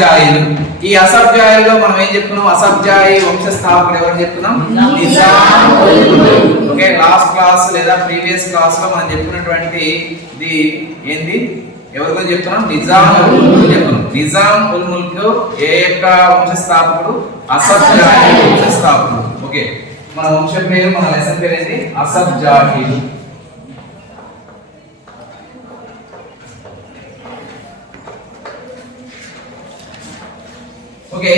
అసబ్జాయిలు. ఈ అసబ్జాయిలో మనం ఏం చెప్పుకున్నాం? అసబ్జాయి వంశ స్థాపకుడు ఎవరు చెప్పుకున్నాం? Nizam ul Mulk. Okay, last class లేదా ప్రీవియస్ క్లాస్ లో మనం చెప్పుకున్నటువంటి ఇది ఏంది? ఎవరి గురించి చెప్తున్నాం? నిజాం ఉల్ ముల్క్ చెప్తున్నాం. నిజాం ఉల్ ముల్క్ ఏ యొక్క వంశ స్థాపకుడు? అసబ్జాయి వంశ స్థాపకుడు. ఓకే, మన వంశం పేరు, మన లెసన్ పేరు ఏంటి? అసబ్జాయిలు. ఓకే,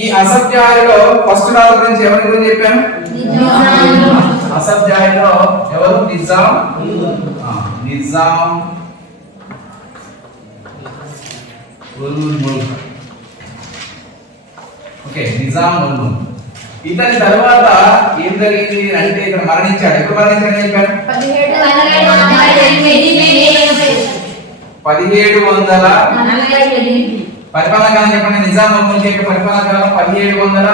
ఈ అసబ్జాయిలో ఫస్ట్ రాజు గురించి ఎవరి గురించి చెప్పాను? అసబ్జాయిలో ఎవరు? నిజాం. నిజాం ఉల్ ముల్క్. ఓకే, నిజాం ఉల్ ముల్క్. ఇతని తర్వాత ఏం జరిగింది అంటే ఇక్కడ మరణించాడు. ఎప్పుడు మరణించాడని చెప్పాను? 1748 పరిపాలన కాలం చెప్పండి. నిజాం ఉల్ ముల్క్ యొక్క పరిపాలన కాలం 1724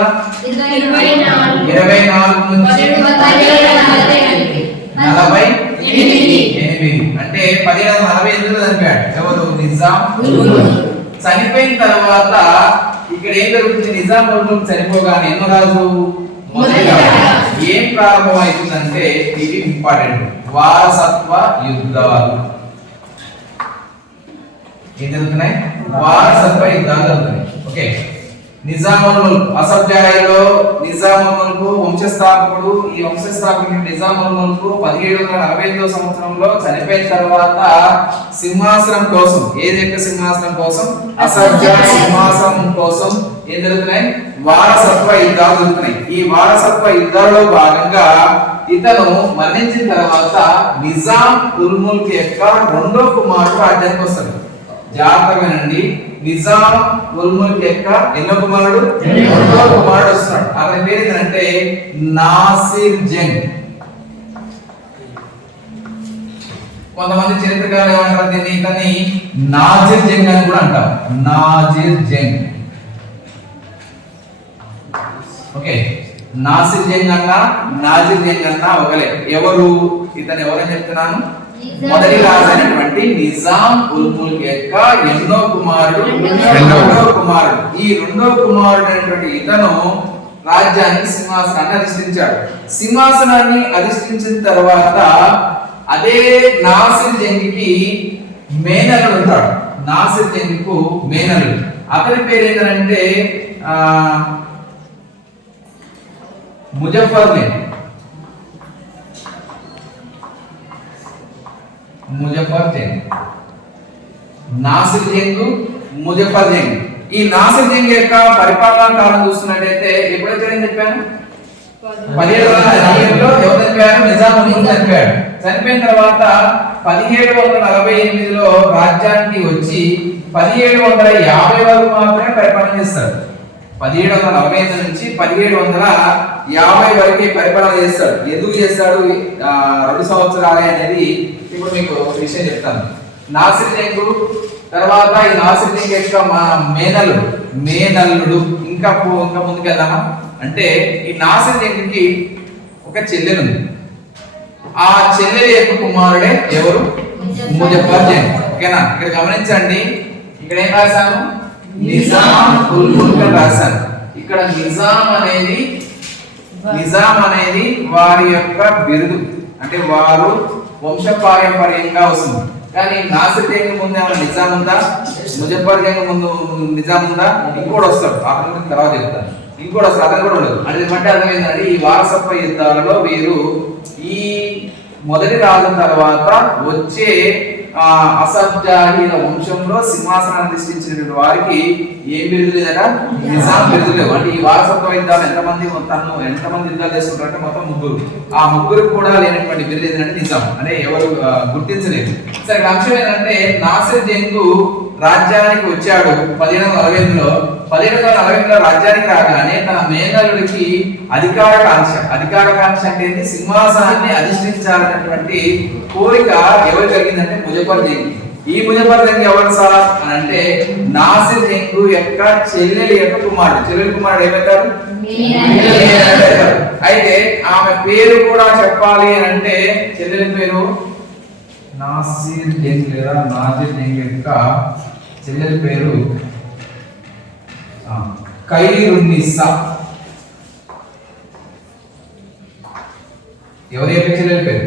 నుంచి 1748. అంటే 1748 చనిపోయాడు. ఎవరు? నిజాం ఉల్ ముల్క్. చనిపోయిన తర్వాత ఇక్కడ ఏం జరుగుతుంది? నిజాం ఉల్ ముల్క్ చనిపోగానే ఎన్నో రాజు? మొదటి రాజు. ఏం ప్రారంభం అవుతుందంటే ఇది ఇంపార్టెంట్, వారసత్వ యుద్ధాలు. ఏం జరుగుతున్నాయి? వారసత్వ యుద్ధాలు జరుగుతున్నాయి. ఓకే, నిజాం ఉల్ ముల్క్ అసబ్జాయిలో నిజాం ఉల్ ముల్క్ వంశస్థాపకుడు. ఈ వంశస్థాపకుడు నిజాం ఉల్ ముల్క్ 1748 సంవత్సరంలో చనిపోయిన తర్వాత సింహాసనం కోసం, ఏది యొక్క సింహాసనం కోసం? అసబ్జాయి సింహాసనం కోసం ఏం జరుగుతున్నాయి? వారసత్వ యుద్ధాలు జరుగుతున్నాయి. ఈ వారసత్వ యుద్ధాల్లో భాగంగా ఇతను మరణించిన తర్వాత నిజాం ఉల్ ముల్క్ యొక్క రెండో కుమారుడు రాజ్యానికి వస్తాడు. జాగ్రత్తగా వినండి, నిజాం ఉల్ ముల్క్ యొక్క ఎన్నో కుమారుడు? రెండో కుమారుడు వస్తున్నాడు. అతని పేరు ఏంటంటే నాసిర్ జంగ్. కొంతమంది చరిత్రకారులు ఏమంటారు దీన్ని? ఇతని నాజిర్ జంగ్ అని కూడా అంటారు. నాజిర్ జంగ్. ఓకే, నాసిర్ జంగ్ అన్నా నాజిర్ జంగ్ అన్నా ఒకలే. ఎవరు ఇతను? ఎవరని చెప్తున్నాను? మొదటి రాజు అయినటువంటి నిజాం ఉల్ ముల్క్ యొక్క ఎన్నో కుమారుడు, రెండో కుమారుడు. ఈ రెండో కుమారుడు అయినటువంటి ఇతను రాజ్యానికి సింహాసనాన్ని అధిష్ఠించాడు. సింహాసనాన్ని అధిష్ఠించిన తర్వాత అదే నాసిర్ జంగ్కి మేనల్లుడు ఉంటాడు. నాసిర్ జంగ్కు మేనల్లుడు. అతని పేరు ఏంటంటే ముజఫర్ జంగ్. ముజఫర్ జంగ్. నాసిర్ జంగ్, ముజఫర్ జంగ్. ఈ నాసిర్ జంగ్ యొక్క పరిపాలనా కాలం చూస్తున్నట్టయితే ఎప్పుడైతే చెప్పాను? 1748లో ఎవరు చనిపోయారు? నిజాం ఉల్ ముల్క్ చనిపోయాడు. చనిపోయిన తర్వాత 1748లో రాజ్యానికి వచ్చి 1750 వరకు మాత్రమే పరిపాలన చేస్తాడు. 1745 నుంచి 1750 వరకు పరిపాలన చేస్తాడు. ఎందుకు చేస్తాడు 2 సంవత్సరాలే అనేది ఇప్పుడు మీకు విషయం చెప్తాను. నాసిర్ జంగ్ తర్వాత ఈ నాసిర్ జంగ్ యొక్క మేనల్లుడు ఇంకా ముందుకు వెళ్దామా అంటే ఈ నాసిర్ జంగ్కి ఒక చెల్లెలు ఉంది. ఆ చెల్లెలి యొక్క కుమారుడే ఎవరు? ముజఫర్ జంగ్. ఓకేనా? ఇక్కడ గమనించండి, ఇక్కడ ఏం రాశాను? నిజాం ఉల్ ముల్క్ రాశాను. ఇక్కడ నిజాం అనేది వారి యొక్క బిరుదు, అంటే వారు వంశపారంపర్యంగా వస్తుంది. కానీ నాసిర్ జంగ్ ముందు ఏమైనా నిజాం ఉందా? ముజఫర్ జంగ్ ముందు నిజాం ఉందా? ఇంకోటి వస్తాడు, అతని గురించి తర్వాత చెప్తాను. ఇంకోటి వస్తాడు, అతను కూడా ఉండదు. అంటే అర్థమైందండి, ఈ వారసత్వ యుద్ధాలలో వీరు ఈ మొదటి రాజు తర్వాత వచ్చే అసబ్జాహీల వంశంలో సింహాసనాన్ని అధిష్ఠించినటువంటి వారికి ఏం బిరుదు లేదట? నిజాం బిరుదు లేవు. అంటే ఈ వారసత్వ యుద్ధాలు ఎంతమంది యుద్ధాలు చేసుకుంటారంటే మొత్తం 3. ఆ 3 కూడా లేనటువంటి బిరుదు ఏంటంటే నిజాం. అంటే ఎవరు గుర్తించలేదు. సరే, అంశం ఏంటంటే నాసిర్ జంగ్ రాజ్యానికి వచ్చాడు 1748లో. 1748లో రాజ్యానికి రాగానే తన మేనల్లుడికి అధికారకాంక్ష అంటే సింహాసనాన్ని అధిష్ఠించాలనేటువంటి కోరిక ఎవరు కలిగిందంటే ముజఫర్ జంగ్. ఈ ముజఫర్ జంగ్ ఎవరు సార్ అని అంటే నాసిర్ జంగ్ యొక్క చెల్లెలి యొక్క కుమారుడు. చెల్లెలి కుమారుడు ఏమవుతారు? అయితే ఆమె పేరు కూడా చెప్పాలి అంటే చెల్లెలి పేరు నాసిర్ జంగ్ లేదా నాజిర్ జంగ్ యొక్క చెల్లెలి పేరు ఖైరున్నిసా ఎవరి యొక్క చెల్లెలి పేరు?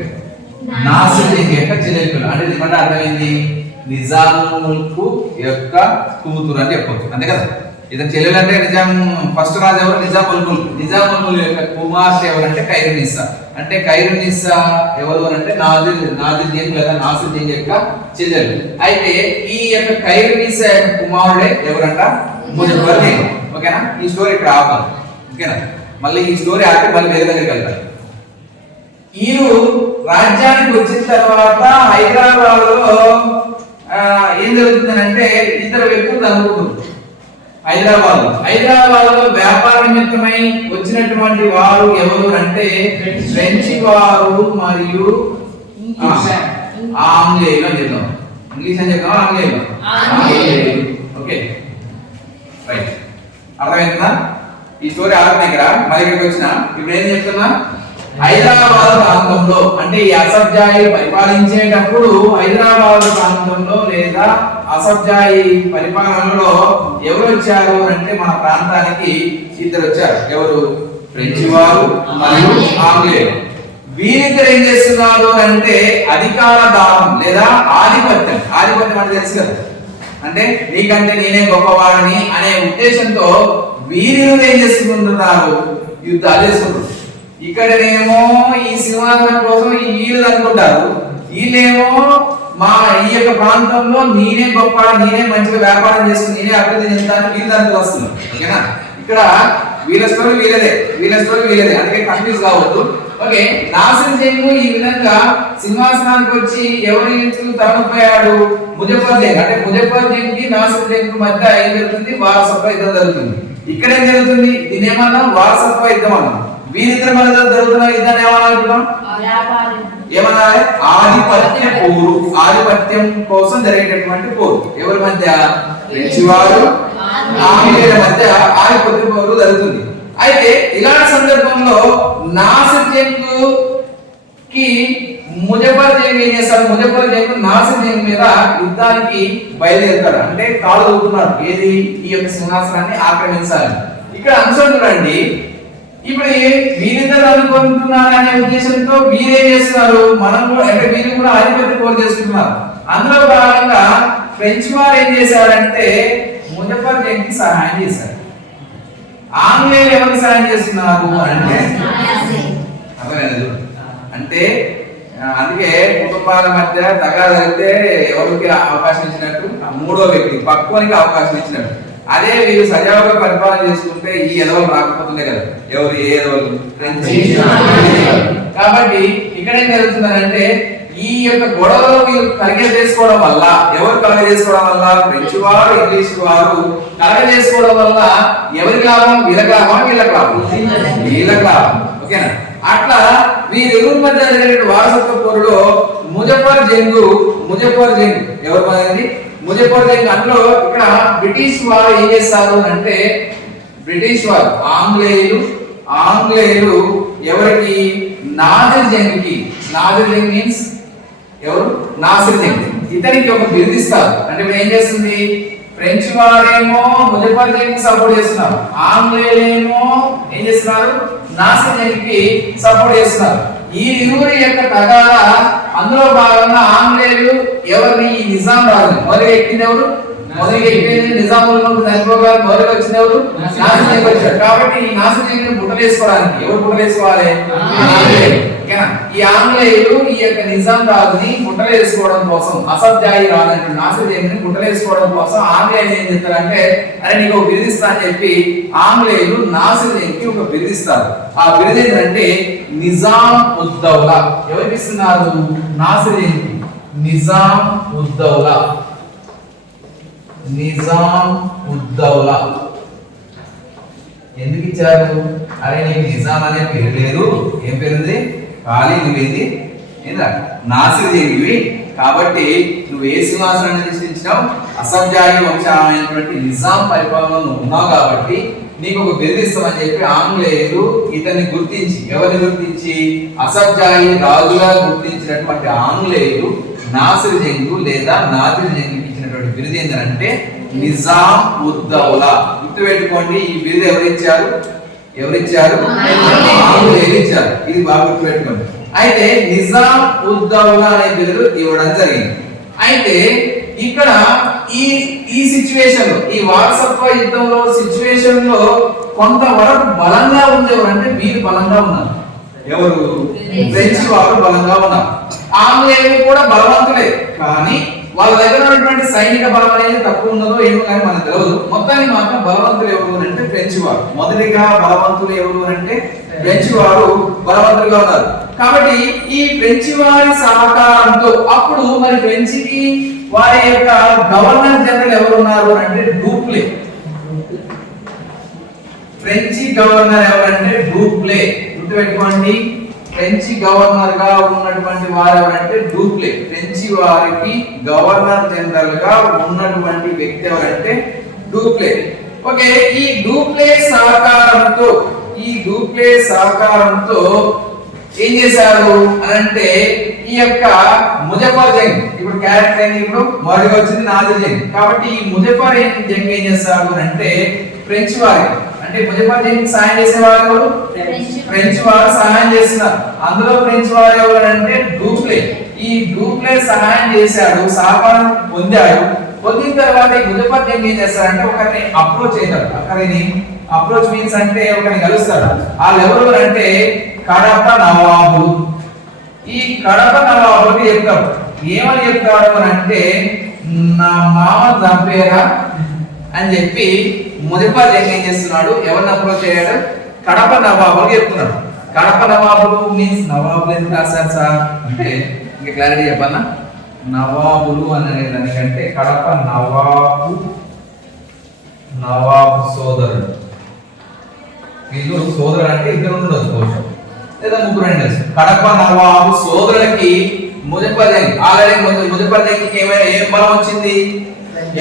నాసిర్ జంగ్ యొక్క చెల్లెలి పేరు. అంటే ఇది అంటే అర్థమైంది నిజాముల్ ముల్క్ యొక్క కూతురు అని చెప్పొచ్చు, అంతే కదా. ఇతని చెల్లెలు అంటే నిజాం ఫస్ట్ రాజు ఎవరు? నిజాముల్ ముల్క్. నిజాముల్ ముల్క్ యొక్క కుమార్తె ఎవరంటే ఖైరున్నిసా. అంటే ఖైరున్నిసా ఎవరు అంటే నాదిర్ జంగ్ లేదా నాసిర్ జంగ్ యొక్క చెల్లెలు. అయితే ఈ యొక్క ఖైరున్నిసా యొక్క కుమారుడే ఎవరంట? ముజఫర్ జంగ్. ఓకేనా? ఈ స్టోరీ ఇక్కడ ఆపాలి. ఓకేనా? మళ్ళీ ఈ స్టోరీ ఆపి మళ్ళీ వేరే దగ్గరికి వెళ్తారు. వీరు రాజ్యానికి వచ్చిన తర్వాత హైదరాబాద్ లో ఏం జరుగుతుందంటే ఇద్దరు వ్యక్తులు అనుకుంటున్నారు. హైదరాబాద్ లో వ్యాపార నిమిత్తమై వచ్చినటువంటి వారు ఎవరు అంటే ఫ్రెంచ్ వారు మరియు ఆంగ్లేయులు అని చెప్తాం. ఇంగ్లీష్ అని చెప్తాం, ఆంగ్లేయులు. ఓకే రైట్, అర్థమైందా? ఈ స్టోరీ ఆడుతున్నా ఇక్కడ మరి ఇక్కడికి వచ్చిన ఇప్పుడు ఏం చెప్తున్నా? హైదరాబాద్ ప్రాంతంలో అంటే ఈ అసఫ్జాయి పరిపాలించేటప్పుడు హైదరాబాద్ ప్రాంతంలో లేదా అసఫ్జాయి పరిపాలనలో ఎవరు వచ్చారు అంటే మన ప్రాంతానికి ఇద్దరు వచ్చారు. ఎవరు? ఫ్రెంచ్ వారు మరియు ఆంగ్లేయులు. వీరిద్దరు ఏం చేస్తున్నారు అంటే అధికార దాహం లేదా ఆధిపత్యం. ఆధిపత్యం అంటే తెలుసు కదా, అంటే నీకంటే నేనే గొప్పవాడిని అనే ఉద్దేశంతో వీరిని ఏం చేసుకుంటున్నారు? యుద్ధాలు చేసుకుంటున్నారు. ఇక్కడనేమో ఈ సింహాసనం కోసం వీళ్ళు అనుకుంటారు, వీళ్ళేమో మా ఈ యొక్క ప్రాంతంలో నేనే గొప్ప, నేనే మంచిగా వ్యాపారం చేసుకుని నేనే అభివృద్ధి చెందుతాను వీళ్ళు అనుకు వస్తున్నారు. ఓకేనా? ఇక్కడ వీళ్ళ స్టోరీ వీళ్ళదే, అందుకే కన్ఫ్యూజ్ కావద్దు. ఓకే, నాసిర్ జంగ్ ఈ విధంగా సింహాసనానికి వచ్చి ఎవరి తరలిపోయాడు? ముజఫర్ జంగ్. అంటే ముజఫర్ జంగ్ కి నాసిర్ జంగ్ మధ్య ఏం జరుగుతుంది? వారసత్వ యుద్ధం జరుగుతుంది. ఇక్కడ ఏం జరుగుతుంది? దీని ఏమన్నా వారసత్వ యుద్ధం అన్నా. వీరిద్దరి మధ్య జరుగుతున్న యుద్ధాన్ని ఏమన్నా? ఏమన్నా? ఆధిపత్య పోరు. ఆధిపత్యం కోసం జరిగేటటువంటి పోరు. ఎవరి మధ్య? ఫ్రెంచ్ వారు ఆంగ్లేయుల మధ్య ఆధిపత్య పోరు జరుగుతుంది. అయితే ఇలాంటి సందర్భంలో నాసిర్ జంగ్ కి ముజఫర్ జంగ్ ఏం చేస్తాడు? ముజఫర్ జంగ్ నాసిర్ జంగ్ మీద యుద్ధానికి బయలుదేరుతాడు. అంటే కాలు దూకున్నాడు. ఏది? ఈ యొక్క సింహాసనాన్ని ఆక్రమించాలి. ఇక్కడ అంశం చూడండి, ఇప్పుడు వీరిద్దరు అనుకుంటున్నారు అనే ఉద్దేశంతో వీరేం చేస్తున్నారు? మనం కూడా అంటే వీరు కూడా ఆధిపత్య పోరు చేసుకుంటున్నారు. అందులో భాగంగా ఫ్రెంచ్ వారు ఏం చేశారంటే ముజఫర్ జంగ్ కి సహాయం చేశారు. ఆంగ్లేయులు ఎవరికి సహాయం చేస్తున్నారు అంటే అంటే అందుకే కుటుంబాల మధ్య తగాదా జరిగితే ఎవరికి అవకాశం ఇచ్చినట్టు? మూడో వ్యక్తి పక్వానికి అవకాశం ఇచ్చినట్టు. అదే వీళ్ళు సజావుగా పరిపాలన చేసుకుంటే ఈ ఎదవలు రాకపోతుండే కదా. ఎవరు? ఏ ఎదవలు? ఫ్రెంచ్. కాబట్టి ఇక్కడ ఏం జరుగుతుందంటే ఈ యొక్క గొడవలో వీళ్ళు కలగజేసుకోవడం వల్ల, ఎవరు కలగజేసుకోవడం వల్ల? ఫ్రెంచ్ వారు ఇంగ్లీష్ వారు కలగజేసుకోవడం వల్ల ఎవరికి లాభం? వీళ్ళకి లాభం, వీళ్ళకి లాభం, వీళ్ళకి లాభం. ఓకేనా? అట్లా వీరిరువురి మధ్య జరిగిన వారసత్వ పోరులో ముజఫర్ జంగ్ ఎవరు మధ్య? ముజఫర్ జంగ్. అందులో ఇక్కడ బ్రిటిష్ వారు ఏం చేస్తారు అంటే బ్రిటిష్ వారు ఆంగ్లేయులు ఎవరికి? నాదిర్ జంగ్ కి. నాదిర్ జంగ్ మీన్స్ ఎవరు? నాసిర్ జంగ్. ఇతనికి ఒక బిరుదు ఇస్తారు. అంటే ఇప్పుడు ఏం చేస్తుంది? ఫ్రెంచ్ వారేమో ముజఫర్ జంగ్ కి సపోర్ట్ చేస్తున్నారు, ఆంగ్లేయులేమో ఏం చేస్తున్నారు? నాసిర్ జంగ్ కి సపోర్ట్ చేస్తున్నారు. ఈ ఇరువురి యొక్క తగాదా అందులో భాగంగా ఆంగ్లేయులు ఎవరిని? ఈ నిజాం రాజు. మొదలుగా ఎక్కింది ఎవరు? మొదలుగా ఎక్కింది నిజాముల్ ముల్క్ చనిపోగారు. మొదలుగా వచ్చింది ఎవరు? నాసిర్ జంగ్ వచ్చారు. కాబట్టి ఈ నాసిర్ జంగ్ ని బుట్టలేసుకోవడానికి ఎవరు బుట్టలేసుకోవాలి? ఓకేనా? ఈ ఆంగ్లేయులు ఈ యొక్క నిజాం రాజుని బుట్టలేసుకోవడం కోసం, అసఫ్జాయి రాజు నాసిర్ జంగ్ ని బుట్టలేసుకోవడం కోసం ఆంగ్లేయులు ఏం చెప్తారంటే అరే నీకు ఒక బిరుదిస్తా అని చెప్పి ఆంగ్లేయులు నాసిర్ జంగ్ కి ఒక బిరుదిస్తారు. ఆ బిరుదు ఏంటంటే నిజాం ఉద్దౌలా. ఎవరికి ఇస్తున్నారు? నాసిర్ జంగ్ కి. నిజాం ఉద్దౌలా. ఎందుకు ఇచ్చారు? అరే నీకు నిజాం అనే పేరు లేదు. ఏం పేరుంది? ఖాళీ నువ్వేది? ఏందా? నాసిర్ జంగివి. కాబట్టి నువ్వు ఏ సింహాసనాన్ని సృష్టించినావు? అసఫ్జాయి వంశమైనటువంటి నిజాం పరిపాలనలో ఉన్నావు కాబట్టి నీకు ఒక బిరుదిస్తామని చెప్పి ఆంగ్లేయులు ఇతన్ని గుర్తించి, ఎవరిని గుర్తించి? అసఫ్జాయి రాజుగా గుర్తించినటువంటి ఆంగ్లేయులు నాసిర్ జంగ్ లేదా నాదిర్ జంగ్ ఇచ్చినటువంటి బిరుదు ఏంటంటే నిజాం ఉద్దౌలా. గుర్తుపెట్టుకోండి, ఈ బిరుదు ఎవరిచ్చారు? ఆంగ్లేయులు ఇచ్చారు. ఇది బాగా గుర్తుపెట్టుకోండి. అయితే నిజాం ఉద్దౌలా అనే బిరుదు ఇవ్వడం జరిగింది. అయితే ఇక్కడ ఈ సిచ్యువేషన్ లో, ఈ వారసత్వ యుద్ధంలో సిచ్యువేషన్ లో కొంతవరకు బలంగా ఉండేవారు అంటే వీరు బలంగా ఉన్నారు. ఎవరు? ఫ్రెంచ్ వారు బలంగా ఉన్నారు. ఆంగ్లేయులు కూడా బలవంతులే, కానీ వాళ్ళ దగ్గర ఉన్నటువంటి సైనిక బలం అనేది తక్కువ ఉన్నదో ఏమో కానీ మనకు తెలియదు. మొత్తానికి మాత్రం బలవంతులు ఎవరు అంటే ఫ్రెంచ్ వారు. మొదటిగా బలవంతులు ఎవరు అంటే ఫ్రెంచ్ వారు బలవంతులుగా ఉన్నారు. కాబట్టి ఈ ఫ్రెంచ్ వారి సహకారంతో అప్పుడు మరి ఫ్రెంచ్ కి వారి యొక్క గవర్నర్ జనరల్ ఎవరు ఉన్నారు అంటే డూప్లే. ఫ్రెంచ్ గవర్నర్ ఎవరంటే డూప్లే. గుర్తుపెట్టుకోండి, ఫ్రెంచ్ గవర్నర్ గా ఉన్నటువంటి వారు ఎవరంటే డూప్లే. ఫ్రెంచ్ వారికి గవర్నర్ జనరల్ గా ఉన్నటువంటి వ్యక్తి ఎవరంటే డూప్లే. ఓకే, ఈ డూప్లే సహకారంతో ఏం చేశారు అంటే ఈ యొక్క ముజఫర్ జంగ్, ఇప్పుడు క్యారెక్టర్ ఏంది? ఇప్పుడు మొదటిగా వచ్చింది నాసిర్ జంగ్. కాబట్టి ఈ ముజఫర్ జంగ్ ఏం చేశారు అంటే ఫ్రెంచ్ వారి, అంటే ముజఫర్ జంగ్ సహాయం చేసేవారు ఎవరు? ఫ్రెంచ్ వారు సహాయం చేస్తున్నారు. అందులో ఫ్రెంచ్ వారు ఎవరు అంటే డూప్లే. ఈ డూప్లే సహాయం చేశాడు, సహకారం పొందాడు. పొందిన తర్వాత ఈ ముజఫర్ జంగ్ ఏం చేస్తారంటే ఒకరిని అప్రోచ్ అవుతాడు. అప్రోచ్ మీన్స్ అంటే ఒకరిని కలుస్తాడు. వాళ్ళు ఎవరు అంటే కడప నవాబులు. ఈ కడప నవాబులకి చెప్తాడు. ఏమని చెప్తాడు అంటే నా మామ చంపేరా అని చెప్పి ముజఫర్ జంగ్ ఏం చేస్తున్నాడు? ఎవరిని అప్రోచ్ అయ్యాడు? కడప నవాబులకి చెప్తున్నాడు. కడప నవాబులు మీన్స్ నవాబులు ఎందుకు రాశారు సార్ అంటే ఇంకా క్లారిటీ చెప్పన్నా. నవాబులు అనే దానికంటే కడప నవాబు సోదరుడు. వీళ్ళు సోదరుడు అంటే ఇద్దరు ఉండొచ్చు లేదా ముగ్గురు ఉండొచ్చు. కడప నవాబు సోదరులకి ముజఫర్ జంగ్ ఆల్రెడీ ముజఫర్ జంగ్ ఏం బలం వచ్చింది?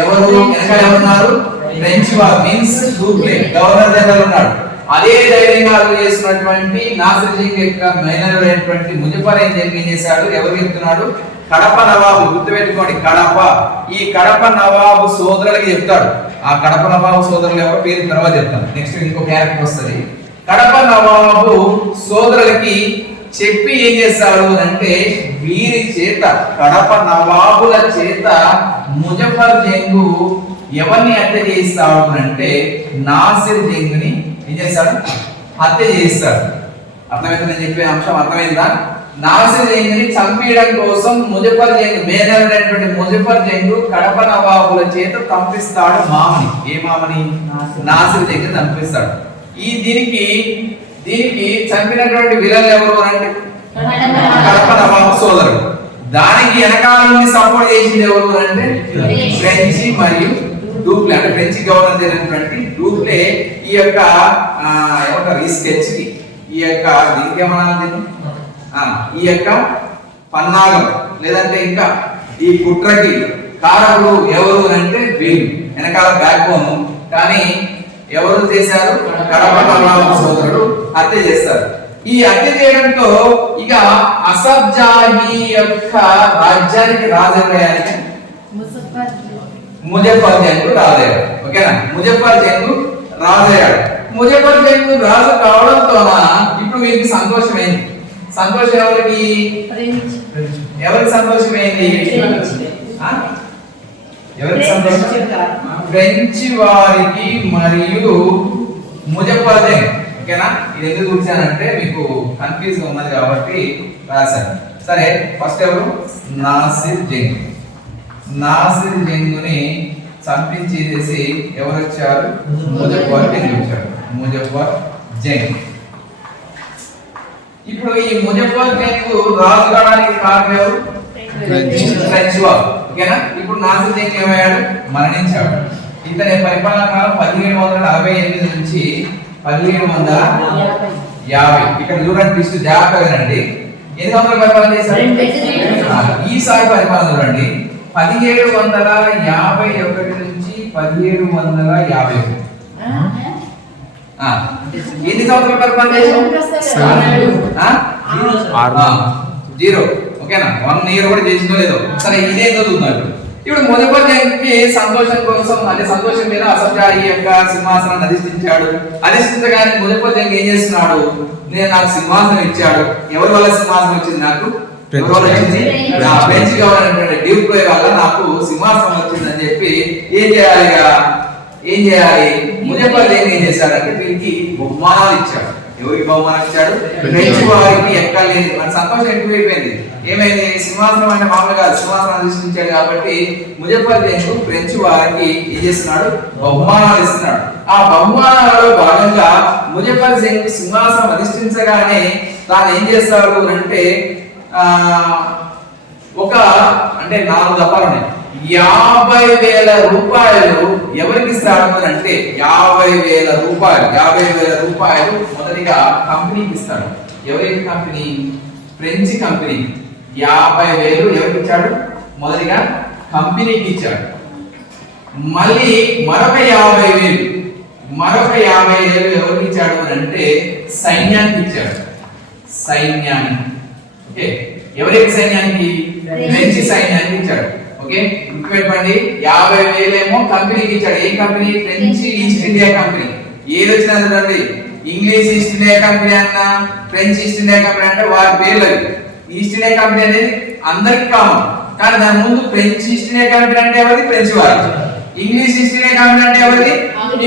ఎవరు వెనకాల ఎవరున్నారు? ఫ్రెంచ్ వారు మీన్స్ డూప్లే, గవర్నర్ జనరల్ ఉన్నాడు. అదే ధైర్యంగా చేస్తున్నటువంటి నాసిర్ జంగ్ యొక్క మేనర్ అయినటువంటి ముజఫర్ జంగ్ ఏం చేశాడు? ఎవరు చెప్తున్నాడు? కడప నవాబు. గుర్తుపెట్టుకోండి, కడప. ఈ కడప నవాబు సోదరులకి చెప్తాడు. ఆ కడప నవాబు సోదరులు ఎవరో పేరు తర్వాత చెప్తాను. నెక్స్ట్ ఇంకో క్యారెక్టర్ వస్తుంది. కడప నవాబు సోదరులకి చెప్పి ఏం చేస్తాడు అంటే వీరి చేత, కడప నవాబుల చేత ముజఫర్ జంగు ఎవరిని హత్య చేయిస్తాడు అంటే నాసిర్ జంగుని ఏం చేస్తాడు? హత్య చేయిస్తాడు. అర్థమైంది నేను చెప్పే అంశం? అర్థమైందా? నాసిర్ జంగుని చంపేయడం కోసం ముజఫర్ జంగ్ మేనర్ అయినటువంటి ముజఫర్ జంగు కడప నవాబుల చేత పంపిస్తాడు మామని. ఏ మామని? నాసిర్ జంగ్ పంపిస్తాడు. దీనికి చంపినటువంటి విలన్ ఎవరు అంటే కడప నవాబు సోదరుడు. దానికి వెనకాల నుండి సపోర్ట్ చేసింది ఎవరు అంటే ఫ్రెంచ్ మరియు డూప్లే. అంటే ఫ్రెంచ్ గవర్నర్ జరిగినటువంటి డూప్లే ఈ యొక్క ఏమంటారు ఈ స్కెచ్ కి, ఈ యొక్క దీనికి ఏమన్నా ఈ యొక్క పన్నాగం లేదంటే ఇంకా ఈ కుట్రకి కారకులు ఎవరు అంటే వీళ్ళు వెనకాల బ్యాక్ బోన్. కానీ ఎవరు చేశారు? కడప నవాబు సోదరుడు హత్య చేస్తారు. ఈ హత్య చేయడంతో ఇక అసఫ్ జాహీ యొక్క రాజ్యానికి రాజయ్యానికి ముజఫర్ జంగ్ రాజయ్యాడు. ఓకేనా? ముజఫర్ జంగ్ రాజయ్యాడు. ముజఫర్ జంగ్ రాజు కావడంతో ఇప్పుడు వీరికి సంతోషమైంది. సంతోషం ఎవరికి? ఎవరికి సంతోషమైంది? ఎవరికి సంతోషం? ఫ్రెంచ్ వారికి మరియు ముజఫర్ జంగ్. ఓకేనా? ఇది ఎందుకు చూసానంటే మీకు కన్ఫ్యూజ్ గా ఉన్నది కాబట్టి రాశాను. సరే, ఫస్ట్ ఎవరు? నాసిర్ జంగ్. నాసిర్ జంగుని చంపించేసి ఎవరు వచ్చారు? ముజఫర్ జంగ్ వచ్చారు. ముజఫర్ జంగ్. ఇప్పుడు ఈ ముజఫర్ జంగ్ రాజు కావడానికి కారణం ఎవరు? ఫ్రెంచ్ వారు. ఓకేనా? ఇప్పుడు నాసిర్ జంగ్ ఏమయ్యాడు? మరణించాడు. ఇతని పరిపాలన కాలం 1748 నుంచి 1750. ఇక్కడ చూడండి, ట్విస్ట్ జాగ్రత్తగా వినండి. ఎన్ని సంవత్సరాలు పరిపాలన చేశారు? ఈసారి పరిపాలన చూడండి, 1751 నుంచి 1751. ఎన్ని సంవత్సరాలు పరిపాలన చేశారు? 0. ఓకేనా? 1 ఇయర్ కూడా చేసిందో లేదో. సరే, ఇదేందో చూద్దాం. ఇప్పుడు ముజఫర్ జంగ్కి సంతోషం కోసం అంటే సంతోషం మీద అసఫ్ జాహీ యొక్క సింహాసనాన్ని అధిష్ఠించాడు. అధిష్ఠించగానే ముజఫర్ జంగ్ ఏం చేస్తున్నాడు, నేను నాకు సింహాసనం ఇచ్చాడు. ఎవరి వల్ల సింహాసనం వచ్చింది నాకు? ఎవరి వల్ల వచ్చింది? ఫ్రెంచ్ గవర్నర్ డ్యూప్లే వల్ల నాకు సింహాసనం వచ్చింది అని చెప్పి ఏం చేయాలి ముజఫర్ జంగ్ ఏం చేశాడంటే వీరికి బహుమానాలు ఇచ్చాడు. ఎవరికి బహుమానం ఇచ్చాడు? ఫ్రెంచ్ వారికి ఎక్కలేదు. మన సంతోషం ఎక్కువైపోయింది. ఏమైంది? సింహాసనం అంటే మామూలుగా సింహాసనం అధిష్ఠించాడు కాబట్టి ముజఫర్ జంగ్ ఫ్రెంచ్ వారికి ఏం చేస్తున్నాడు? బహుమానాలు ఇస్తున్నాడు. ఆ బహుమానాలలో భాగంగా ముజఫర్ జంగ్ సింహాసనం అధిష్ఠించగానే తాను ఏం చేస్తాడు అంటే అంటే 4 దఫాలు ఉన్నాయి. 50,000 రూపాయలు ఎవరికి ఇస్తాడు అని అంటే 50,000 రూపాయలు మొదటిగా కంపెనీకి ఇస్తాడు. ఎవరికి కంపెనీ? French company. 50,000 ఎవరికి ఇచ్చాడు? మొదటిగా కంపెనీకి ఇచ్చాడు. మళ్ళీ మరొక 50,000 ఎవరికి ఇచ్చాడు అని అంటే సైన్యానికి ఇచ్చాడు. సైన్యానికి. ఓకే, ఎవరికి? సైన్యానికి, ఫ్రెంచ్ సైన్యానికి ఇచ్చాడు. ఓకే, గుర్తుపెట్టుకోండి. 50,000 ఏమో కంపెనీకి ఇచ్చాడు. ఏ కంపెనీ? French East India company. ఏది వచ్చినా చూడండి, ఇంగ్లీష్ ఈస్ట్ ఇండియా కంపెనీ అన్నా ఫ్రెంచ్ ఈస్ట్ ఇండియా కంపెనీ అంటే వారి పేర్లు అవి. ఈస్ట్ ఇండియా కంపెనీ అనేది అందరికి కామన్, కానీ దాని ముందు ఫ్రెంచ్ ఈస్ట్ ఇండియా కంపెనీ అంటే ఎవరిది? ఫ్రెంచ్ వారు. ఇంగ్లీష్ ఈస్ట్ ఇండియా కంపెనీ అంటే ఎవరిది?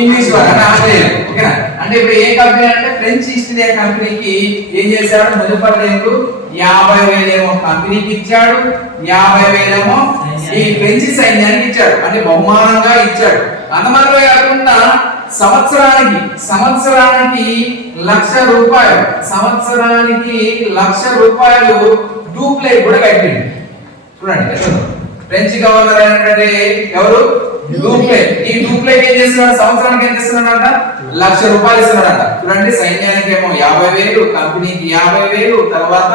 ఇంగ్లీష్ వారు అంటే ఆస్ట్రేలియా. ఓకేనా? అంటే ఇప్పుడు ఏ కంపెనీ అంటే ఫ్రెంచ్ ఈస్ట్ ఇండియా కంపెనీకి ఏం చేశాడు ముజఫర్ జంగ్? 50,000 ఏమో కంపెనీకి ఇచ్చాడు, 50,000 ఏమో ఈ ఫ్రెంచ్ సైన్యానికి ఇచ్చాడు. అంటే బహుమానంగా ఇచ్చాడు. అంతమాత్రమే కాకుండా సంవత్సరానికి 1,00,000 రూపాయలు, సంవత్సరానికి 1,00,000 రూపాయలు డూప్లే కూడా కట్టిండు. చూడండి, ఫ్రెంచ్ గవర్నర్ అయినటువంటి ఎవరు? డూప్లే. ఈ డూప్లే ఏం చేస్తున్నాడు? సంవత్సరానికి ఏం చేస్తున్నాడంట? 1,00,000 రూపాయలు ఇస్తున్నాడంట. చూడండి, సైన్యానికి ఏమో 50,000, కంపెనీకి 50,000, తర్వాత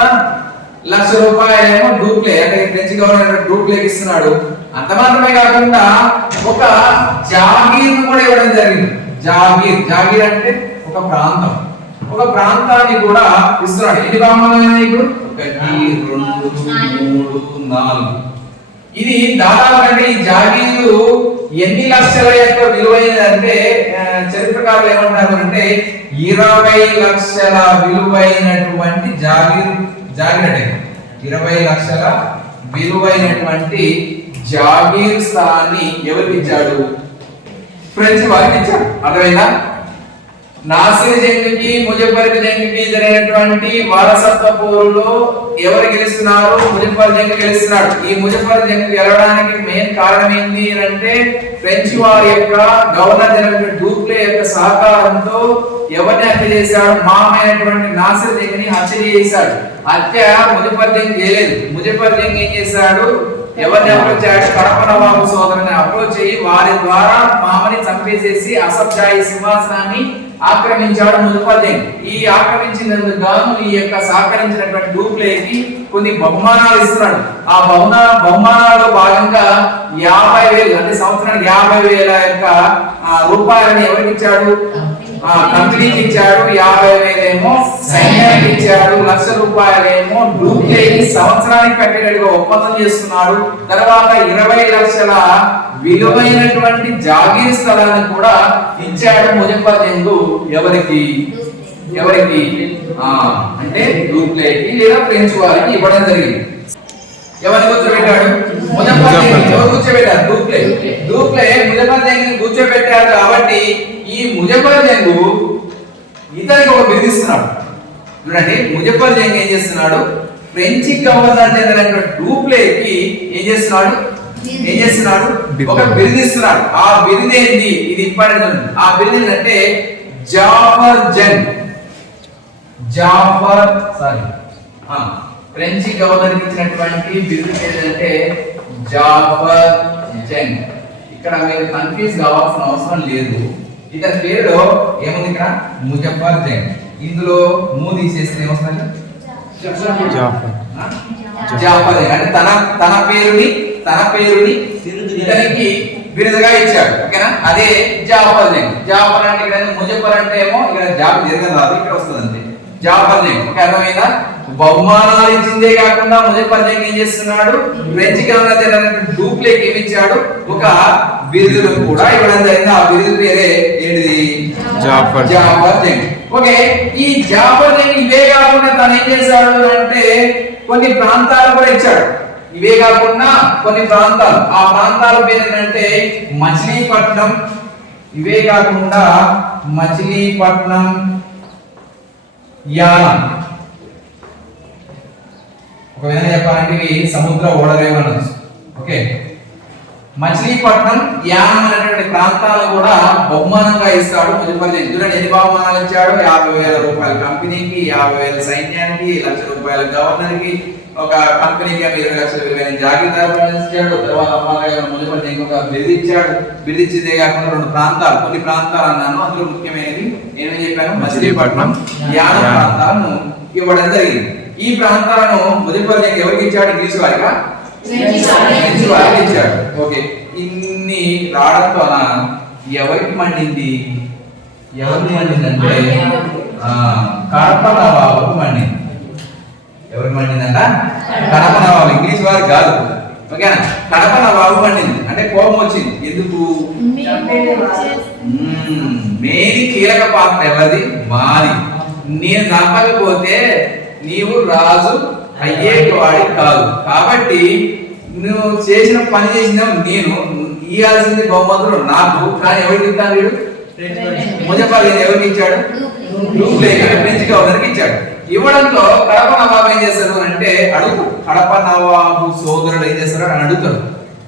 1,00,000 రూపాయలు ఏమో డూప్లే అంటే ఫ్రెంచ్ గవర్నర్ డూప్లేకి ఇస్తున్నాడు. అంత మాత్రమే కాకుండా ఒక జాగీర్ కూడా ఇవ్వడం జరిగింది. జాగీర్ అంటే ఒక ప్రాంతం, ఒక ప్రాంతాన్ని కూడా ఇస్తున్నాడు. ఎన్ని భాగాలు ఇప్పుడు? 1, 2, 3, 4. ఇది దాదాపు అంటే ఈ జాగీరు ఎన్ని లక్షల యొక్క విలువైనది అంటే చరిత్రకారులు ఏమంటారు అంటే 20 లక్షల విలువైనటువంటి జాగీర్ అంటే 20 లక్షల విలువైనటువంటి జాగీర్ స్థలాన్ని ఎవరికి ఇచ్చాడు? ఫ్రెంచ్ వారికి ఇచ్చాడు. అర్థమైందా? నాసిర్ జంగ్కి ముజఫర్ జంగ్కి జరిగినటువంటి వారసత్వ పోరులో ఎవరు గెలుస్తున్నారు? ముజఫర్ జంగ్ గెలుస్తున్నాడు. ఈ ముజఫర్ జంగ్ గెలవడానికి మెయిన్ కారణం ఏంటి అంటే ఫ్రెంచ్ వారి యొక్క గవర్నర్ జనరల్ డూప్లే యొక్క సహకారంతో ఎవరిని హత్య చేశాడు? మామైనటువంటి నాసిర్ జంగ్ ని హత్య చేశాడు. హత్య ముజఫర్ జంగ్ చేయలేదు. ముజఫర్ జంగ్ ఏం చేశాడు? ఎవరిని అప్రోచ్ అయ్యాడు? కడప నవాబు సోదరుని అప్రోచ్ అయ్యి వారి ద్వారా మామని చంపేసేసి అసఫ్ జాహీ సింహాసనాన్ని ఆక్రమించాడు ముజఫర్ జంగ్. ఈ ఆక్రమించినందుకు గాను ఈ యొక్క సహకరించినటువంటి డూప్లేకి కొన్ని బహుమానాలు ఇస్తున్నాడు. ఆ బహుమానాలలో భాగంగా 50,000 అంటే సంవత్సరానికి 50,000 యొక్క రూపాయలని ఎవరికి ఇచ్చాడు? కంపెనీకి ఇచ్చాడు. 50,000 ఏమో సైన్యానికి ఇచ్చాడు. 1,00,000 రూపాయలేమో డూప్లేకి సంవత్సరానికి కట్టేటట్టుగా ఒప్పందం చేసుకున్నాడు. తర్వాత 20 లక్షల విలువైనటువంటి జాగీర్ స్థలాన్ని కూడా ఇచ్చాడు ముజఫర్ జంగ్. ఎవరికి అంటే డూప్లేకి లేదా ఫ్రెంచ్ వారికి ఇవ్వడం జరిగింది. ఎవరిని కూర్చోబెట్టాడు? ముజఫర్ జంగ్. ఎవరు కూర్చోబెట్టారు? డూప్లే ముజఫర్ జంగ్ కూర్చోబెట్టారు. కాబట్టి ఈ ముజఫర్ జంగ్ ఇతనికి ఒక బిరుదిస్తున్నాడు. చూడండి, ముజఫర్ జంగ్ ఏం చేస్తున్నాడు? ఫ్రెంచ్ గవర్నర్ జనరల్ డూప్లేకి ఏం చేస్తున్నాడు? ఒక బిరుదిస్తున్నాడు. ఆ బిరుదు ఏంది? ఇది ఇంపార్టెంట్. ఆ బిరుదు ఏంటంటే ఫ్రెంచ్ గవర్నర్ ఇచ్చినటువంటి బిరుదు ఏంటంటే జాఫర్ జంగ్. ఇక్కడ మీరు కన్ఫ్యూజ్ కావాల్సిన అవసరం లేదు. ఇతని పేరులో ఏముంది? ఇక్కడ ముజఫర్ జంగ్. ఇందులో తీసేస్తే ఏమొస్తుంది? జాఫర్ జంగ్. అంటే తన పేరుని ఇతనికి బిరుదుగా ఇచ్చాడు. ఓకేనా? అదే జాఫర్ జంగ్. జాఫర్ అంటే ఇక్కడ ముజఫర్ అంటే ఏమో ఇక్కడ జాబ్ దీర్ఘం రాదు, ఇక్కడ వస్తుంది అంతే. జాఫర్ జంగ్. ఓకే, అర్థమైందా? బహుమానాలు ఇచ్చిందే కాకుండా ముజఫర్ జంగ్ ఏం చేస్తున్నాడు, ఫ్రెంచ్ గవర్నర్ డూప్లేక్ ఏమిచ్చాడు, ఒక బిరుదును కూడా ఇవ్వడం జరిగింది. ఆ బిరుదు పేరే ఏంటిది, జాఫర్ జంగ్. ఓకే, ఈ జాఫర్ జంగ్ ఇవే కాకుండా తను ఏం చేశాడు అంటే కొన్ని ప్రాంతాలు కూడా ఇచ్చాడు. ఇవే కాకుండా కొన్ని ప్రాంతాలు, ఆ ప్రాంతాల పేరు ఏంటంటే మచిలీపట్నం, ఇవే కాకుండా మచిలీపట్నం, యానం. ఒక విధంగా చెప్పాలంటే ఇవి సముద్ర ఓడరేవు అనొచ్చు. ఓకే, మచిలీపట్నం, యానం అనేటువంటి ప్రాంతాలు కూడా బహుమానంగా ఇస్తాడు ముజఫర్ జంగ్. చూడండి ఎన్ని బహుమానాలు ఇచ్చాడు, 50,000 రూపాయల కంపెనీకి, 50,000 సైన్యానికి, 1,00,000 రూపాయల గవర్నర్ కి, ఒక కంపెనీకి 20 లక్షల విలువైన జాగీర్దారు ఇచ్చాడు. తర్వాత అమ్మాయి ముజఫర్ జంగ్ ఒక బిరుదు ఇచ్చాడు. బిరుదు ఇచ్చేదే కాకుండా రెండు ప్రాంతాలు, కొన్ని ప్రాంతాలు అన్నాను, అందులో ముఖ్యమైనది నేను చెప్పాను మచిలీపట్నం, యానం ప్రాంతాలను ఇవ్వడం జరిగింది. ఈ ప్రాంతాలను ముజఫర్ జంగ్ ఎవరికి ఇచ్చాడు, ఇంగ్లీష్ వారిగా ఇచ్చాడు. ఓకే, ఇన్ని రావడంతో ఎవరికి మండింది, ఎవరికి మండిందంటే కడప నవాబుకు మండింది. ఎవరికి మండిందంట, కడప నవాబు, ఇంగ్లీష్ వారు కాదు. ఓకేనా, కడప నవాబు మండింది అంటే కోపం వచ్చింది. ఎందుకు, మేరీ కీలక పాత్ర ఎవరిది, మాది. నేను చంపకపోతే నీవు రాజు అయ్యేవాడి కాదు, కాబట్టి నువ్వు చేసిన పని చేసిన నేను ఇవ్వాల్సింది బహుమతులు నాకు. కానీ ఎవరికి ఇస్తాను, వీడు ముజఫర్ ఎవరికి ఇచ్చాడు, ఫ్రెంచ్ గవర్నర్కి ఇచ్చాడు. ఇవ్వడంతో కడప నవాబు ఏం చేస్తారు అంటే అడుగు, కడప నవాబు సోదరుడు ఏం చేస్తారు అని అడుగుతాడు.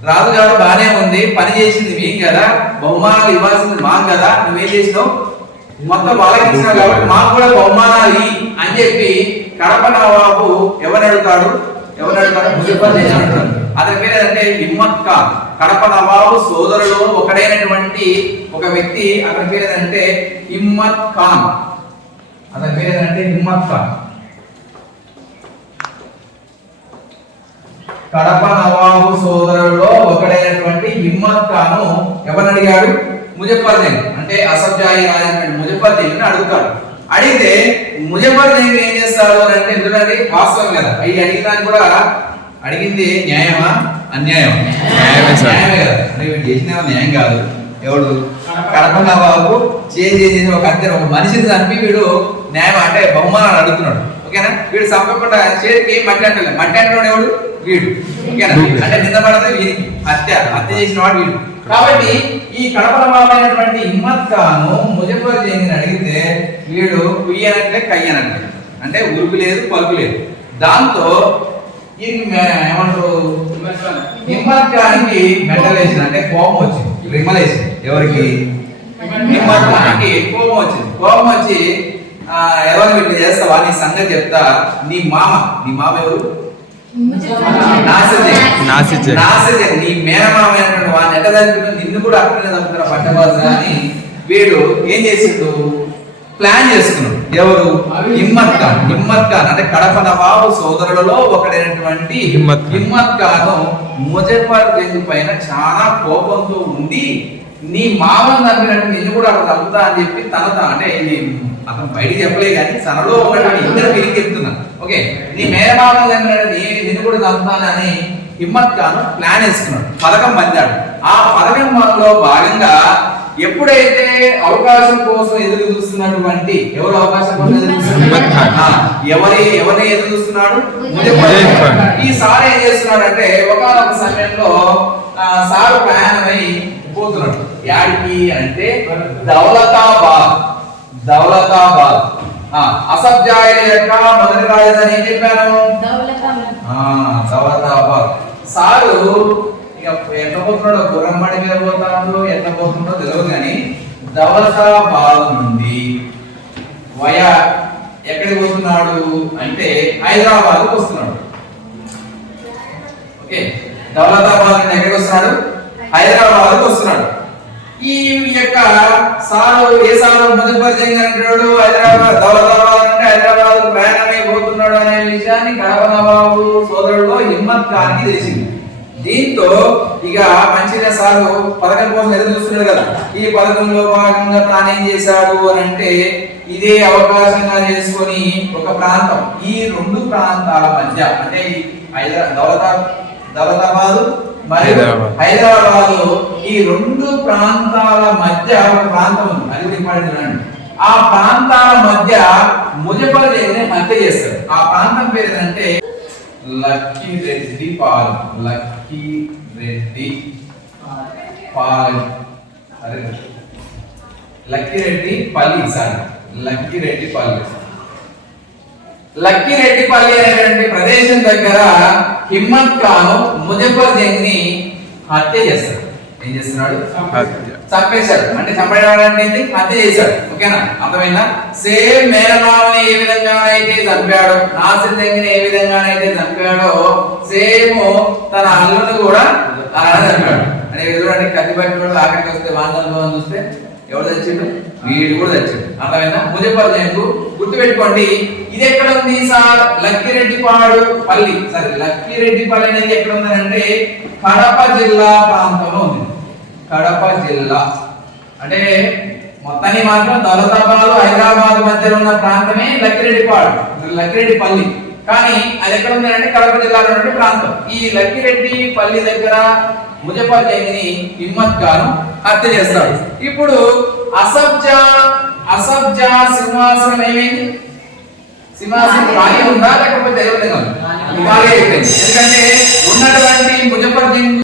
రాజుగారు బానే ఉంది, పని చేసింది మేము కదా, బహుమానాలు ఇవ్వాల్సింది మాకు కదా, నువ్వేం చేసినావు, మొత్తం వాళ్ళకి ఇచ్చినావు కాబట్టి మాకు కూడా బహుమానాలు అని చెప్పి కడప నవాబు ఎవరు అడుగుతాడు, ముజఫర్ జంగ్ అడుగుతాడు. అతని పేరు ఏంటంటే హిమ్మత్ ఖాన్. కడప నవాబు సోదరులు ఒకడైనటువంటి ఒక వ్యక్తి, అతని పేరు ఏంటంటే హిమ్మత్ ఖాన్. అతని పేరు ఏంటంటే హిమ్మత్ ఖాన్. కడప నవాబు సోదరుల్లో ఒకడైనటువంటి హిమ్మత్ ఖాను ఎవరిని అడిగాడు, ముజఫర్ జంగ్ అంటే అసఫ్జాయి రాజైనటువంటి ముజఫర్ జంగ్ అడుగుతాడు. అడిగితే ముజఫర్ జంగ్ ఏం చేస్తాడు అంటే, ఎందుకంటే వాస్తవం కదా, అవి అడిగినాన్ని కూడా అడిగింది న్యాయమా అన్యాయం, న్యాయమే కదా, అంటే వీడు చేసిన న్యాయం కాదు. ఎవడు, కడప నవాబు చేసి ఒక అద్దె ఒక మనిషిని చంపి వీడు న్యాయం అంటే బహుమానాలు అడుగుతున్నాడు. ఓకేనా, వీడు చంపకుండా చేతికి మట్టి అంటలే, మట్టి అంటున్నాడు ఎవడు, వీడు. ఓకేనా, అంటే నింద పడదు వీడికి, హత్య చేసిన వాడు వీడు. కాబట్టి ఈ కడప నవాబైనటువంటి హిమ్మత్ ఖాన్ ముజఫర్ జంగ్ అడిగితే వీడు కుయ్యనంటే కయ్యనంటే, అంటే ఉరుకు లేదు పలుకు లేదు. దాంతో ఏమంటారు, హిమ్మత్ ఖాన్కి మెంటలేషన్ అంటే కోపం వచ్చింది, రిమలేషన్. ఎవరికి, హిమ్మత్ ఖాన్కి కోపం వచ్చింది. కోపం వచ్చి ఎవరు ఇట్లా చేస్తావా, నీ సంగతి చెప్తా, నీ మామ ఎవరు, నీ మేనమామ వాడిని ఎట్ట చంపుతున్నా, నిన్ను కూడా అక్కడనే చంపుతున్నా పట్టబాజు అని వీడు ఏం చేసిండు, ప్లాన్ చేసుకున్నాడు. ఎవరు, హిమ్మత్ ఖాన్ అంటే కడప నవాబు సోదరులలో ఒకడైనటువంటి హిమ్మత్ ఖాన్ ముజఫర్ జంగ్ పైన చాలా కోపంతో ఉండి, నీ మామని చంపినట్టు నిన్ను కూడా అక్కడ చంపుతా అని చెప్పి అంటే అతను బయటికి చెప్పలే కానీ తనలో ఉన్నటువంటి ఇద్దరు వీరికి చెప్తున్నా. ఓకే, నీ మేనమామని చంపినట్టు నిన్ను కూడా చంపుతానని హిమ్మత్ ఖాన్ ప్లాన్ వేసుకున్నాడు, పథకం పందాడు. ఆ పథకంలో భాగంగా ఎప్పుడైతే అవకాశం కోసం ఎదురు చూస్తున్నటువంటి, ఎవరు అవకాశం కోసం ఎదురు చూస్తున్నారు, ఎవరిని ఎదురు చూస్తున్నాడు, ఈ సార్ ఏం చేస్తున్నాడు అంటే ఒకనొక సమయంలో సారు ప్రయాణమై పోతున్నాడు. యాడికి అంటే దౌలతాబాద్. అసఫ్జాయిల యొక్క మొదటి రాజధాని ఏం చెప్పాను, దౌలతాబాద్. సారు ఇక ఎట్లా పోతున్నాడో, గుర్రంబడి మీద పోతాడు, ఎట్లా పోతున్నాడో తెలియదు కానీ దౌలతాబాద్ నుండి ఎక్కడికి పోతున్నాడు అంటే హైదరాబాద్ వస్తున్నాడు. ఓకే, దౌలతాబాద్ నుండి ఎక్కడికి వస్తున్నాడు, హైదరాబాద్ వస్తున్నాడు. ఈ యొక్క సారు ఏ సారు ముజఫర్ జంగ్ అంటాడు, దౌలతాబాద్ అంటే హైదరాబాద్ ప్రయాణమైపోతున్నాడు అనే విషయాన్ని కడప నవాబు సోదరుడు హిమ్మత్ ఖాన్కి తెలిసింది. దీంతో ఇక మంచిగా సారు పథకం కోసం ఎదురు చూస్తున్నాడు కదా. ఈ పథకంలో భాగంగా తానేం చేశాడు అని అంటే ఇదే అవకాశంగా చేసుకొని ఒక ప్రాంతం, ఈ రెండు ప్రాంతాల మధ్య అంటే దౌలతాబాద్ మరియు హైదరాబాద్ ఈ రెండు ప్రాంతాల మధ్య ఒక ప్రాంతం ఉంది. అది ఇంపార్టెంట్. ఆ ప్రాంతాల మధ్య ముజఫర్ జంగ్ని హత్య చేస్తారు. ఆ ప్రాంతం పేరు ఏంటంటే లక్కిరెడ్డి పాలెం. లక్కిరెడ్డి పాలెం, లక్కిరెడ్డి పల్లి, సారీ లక్కిరెడ్డి పల్లి. లక్కిరెడ్డిపల్లి అనేటువంటి ప్రదేశం దగ్గర హిమ్మత్ ఖాన్ ముజఫర్ జంగ్ని హత్య చేస్తాడు. ఏం చేస్తున్నాడు? చంపేశాడు. అంటే చంపేయడం అంటే హత్య చేశాడు. ఓకేనా? అర్థమైందా? సేమ్ మేనమామని ఏ విధంగానైతే చంపాడో, నాసిర్ జంగ్ని ఏ విధంగానైతే చంపాడో, సేమ్ తన అల్లుని కూడా అలానే చంపాడు. అంటే చూడండి, కత్తి పట్టి కూడా ఆఖరికి వస్తే వాందం చూస్తే ఎవరు తెచ్చిండు? వీడు కూడా తెచ్చిండు. అర్థమైందా? ముజఫర్ జంగ్ గుర్తుపెట్టుకోండి. ఇది ఎక్కడ ఉంది సార్? లక్కిరెడ్డిపాడు పల్లి. సరే, లక్కిరెడ్డిపల్లి అనేది ఎక్కడ ఉందంటే కడప జిల్లా ప్రాంతంలో ఉంది. కడప జిల్లా అంటే మొత్తాన్ని మాత్రం దౌలతాబాద్ హైదరాబాద్ మధ్యలో ఉన్న ప్రాంతమే లక్కిరెడ్డిపాడు, లక్కిరెడ్డిపల్లి. కానీ అది ఎక్కడ ఉంది అంటే కడప జిల్లాలో ఉన్న ప్రాంతం. ఈ లక్కిరెడ్డిపల్లి దగ్గర ముజఫర్ జంగ్ని హిమ్మత్ ఖాన్ హత్య చేస్తాడు. ఇప్పుడు అసబ్జా సింహాసనం ఏమైంది? సింహాసనం ఖాళీ ఉందా లేకపోతే ఎందుకంటే ఉన్నటువంటి ముజఫర్ జంగ్